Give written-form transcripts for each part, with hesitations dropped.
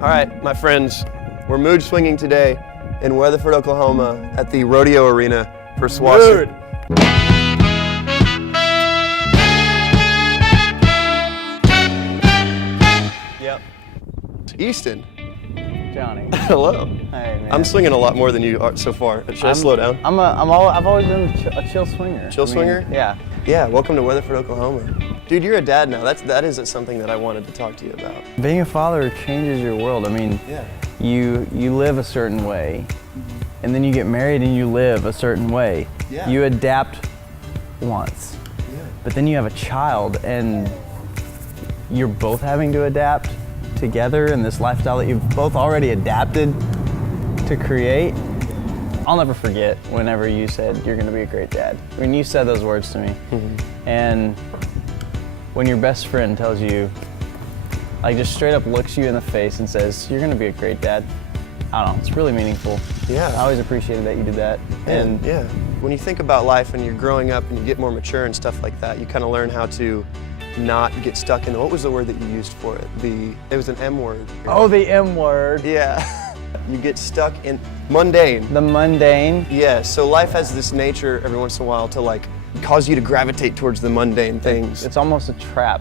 All right, my friends, we're mood swinging today in Weatherford, Oklahoma at the rodeo arena for Swastika. Yep. Easton. Jonny. Hello. Hey, man. I'm swinging a lot more than you are so far. Should I slow down? I've always been a chill swinger. Swinger? Yeah. Yeah, welcome to Weatherford, Oklahoma. Dude, you're a dad now. That is something that I wanted to talk to you about. Being a father changes your world. I mean, Yeah. you live a certain way, and then you get married and you live a certain way. Yeah. You adapt once, Yeah. but then you have a child, and you're both having to adapt together in this lifestyle that you've both already adapted to create. I'll never forget whenever you said you're going to be a great dad. I mean, you said those words to me, and when your best friend tells you, like just straight up looks you in the face and says, you're gonna be a great dad, I don't know, it's really meaningful. Yeah. I always appreciated that you did that. And yeah, when you think about life and you're growing up and you get more mature and stuff like that, you kind of learn how to not get stuck in what was the word that you used for it? It was an M word. Oh, the M word. Yeah. You get stuck in mundane. The mundane. Yeah, so life has this nature every once in a while to like cause you to gravitate towards the mundane things. It's almost a trap.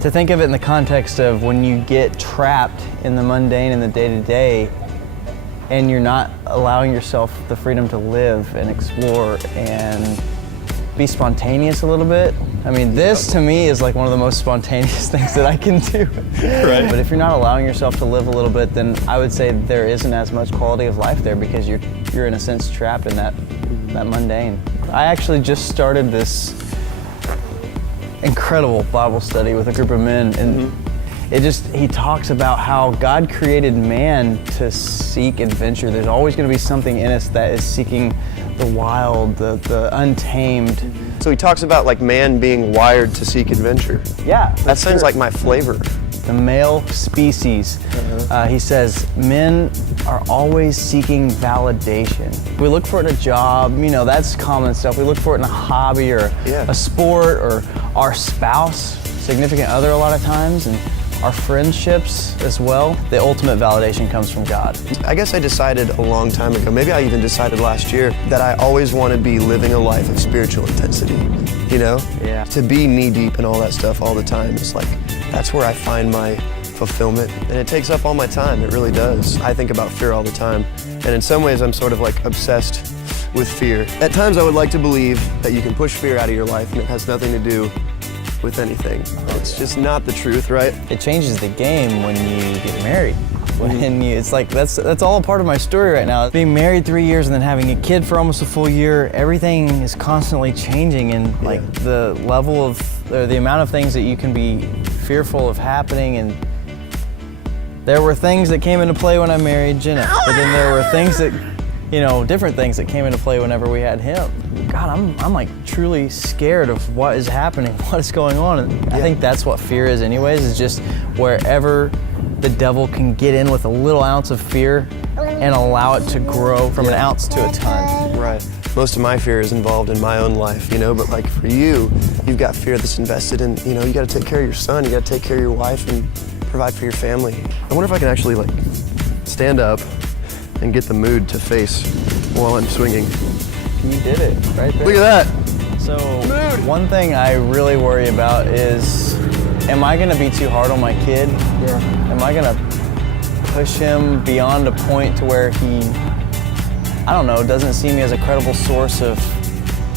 To think of it in the context of when you get trapped in the mundane and the day-to-day, and you're not allowing yourself the freedom to live and explore and be spontaneous a little bit. I mean, this to me is like one of the most spontaneous things that I can do. Right. But if you're not allowing yourself to live a little bit, then I would say there isn't as much quality of life there because you're in a sense trapped in that mundane. I actually just started this incredible Bible study with a group of men, and he talks about how God created man to seek adventure. There's always going to be something in us that is seeking the wild, the untamed. So he talks about like man being wired to seek adventure. Yeah, That sounds like my flavor. the male species. He says men are always seeking validation. We look for it in a job, you know, that's common stuff. We look for it in a hobby or a sport or our spouse, significant other a lot of times, and our friendships as well. The ultimate validation comes from God. I guess I decided a long time ago, maybe I even decided last year, that I always want to be living a life of spiritual intensity, you know? Yeah. To be knee deep in all that stuff all the time, it's like, that's where I find my fulfillment, and it takes up all my time, it really does. I think about fear all the time, and in some ways I'm sort of like obsessed with fear. At times I would like to believe that you can push fear out of your life and it has nothing to do with anything. It's just not the truth, right? It changes the game when you get married. It's like, that's all a part of my story right now. Being married 3 years and then having a kid for almost a full year, everything is constantly changing, and like the level of, or the amount of things that you can be fearful of happening. And there were things that came into play when I married Jenna, but then there were things that, you know, different things that came into play whenever we had him. God, I'm like truly scared of what is happening, what is going on. And I think that's what fear is anyways, is just wherever the devil can get in with a little ounce of fear and allow it to grow from an ounce to a ton. Right. Most of my fear is involved in my own life, you know, but like for you, you've got fear that's invested in, you know, you got to take care of your son, you got to take care of your wife and provide for your family. I wonder if I can actually like stand up and get the mood to face while I'm swinging. You did it right there. Look at that. So one thing I really worry about is, am I gonna be too hard on my kid? Yeah. Am I gonna push him beyond a point to where he, I don't know, doesn't see me as a credible source of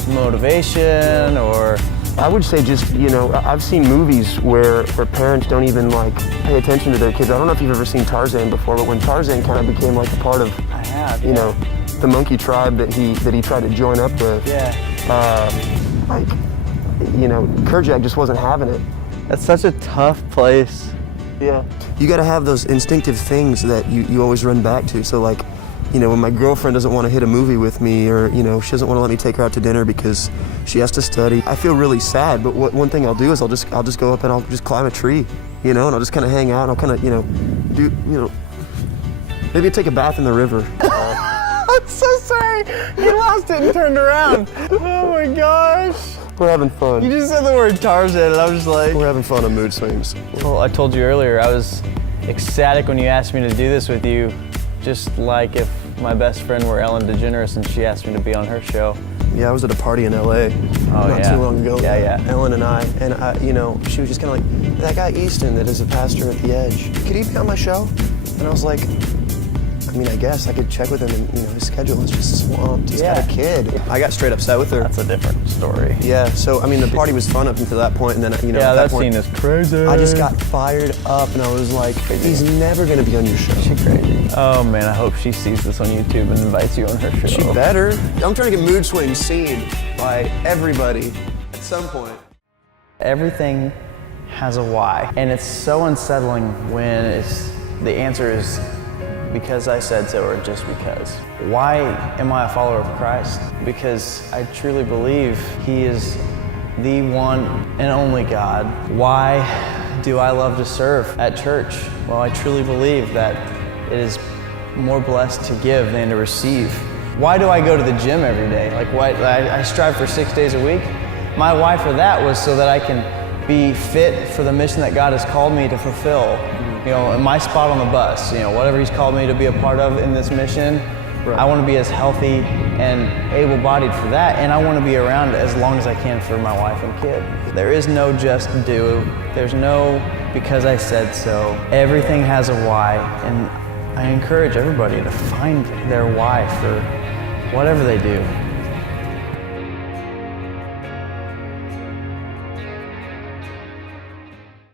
motivation? Or I would say just, you know, I've seen movies where parents don't even like pay attention to their kids. I don't know if you've ever seen Tarzan before, but when Tarzan kind of became like a part of, I have, you know, the monkey tribe that he tried to join up with. Yeah. Like, you know, Kerjak just wasn't having it. That's such a tough place. Yeah. You got to have those instinctive things that you always run back to. So like, you know, when my girlfriend doesn't want to hit a movie with me, or, you know, she doesn't want to let me take her out to dinner because she has to study, I feel really sad. But one thing I'll do is I'll just go up and I'll just climb a tree, you know, and I'll just kind of hang out and I'll kind of, you know, maybe take a bath in the river. I'm so sorry. You lost it and turned around. Oh my gosh. We're having fun. You just said the word Tarzan and I was just like... We're having fun on mood swings. Well, I told you earlier, I was ecstatic when you asked me to do this with you, just like if my best friend were Ellen DeGeneres and she asked me to be on her show. Yeah, I was at a party in LA not too long ago. Yeah. Ellen and I, you know, she was just kind of like, that guy Easton that is a pastor at the Edge, could he be on my show? And I was like, I mean, I guess I could check with him, and you know, his schedule is just swamped. He's got a kid. I got straight upset with her. That's a different story. Yeah, so I mean, the party was fun up until that point, and then you know, yeah, at that point, scene is crazy. I just got fired up, and I was like, he's never gonna be on your show. She crazy. Oh man, I hope she sees this on YouTube and invites you on her show. She better. I'm trying to get mood swings seen by everybody at some point. Everything has a why, and it's so unsettling when the answer is because I said so or just because. Why am I a follower of Christ? Because I truly believe He is the one and only God. Why do I love to serve at church? Well, I truly believe that it is more blessed to give than to receive. Why do I go to the gym every day? Like, why I strive for 6 days a week? My why for that was so that I can be fit for the mission that God has called me to fulfill. You know, my spot on the bus, you know, whatever He's called me to be a part of in this mission, right. I want to be as healthy and able-bodied for that, and I want to be around as long as I can for my wife and kid. There is no just do. There's no because I said so. Everything has a why, and I encourage everybody to find their why for whatever they do.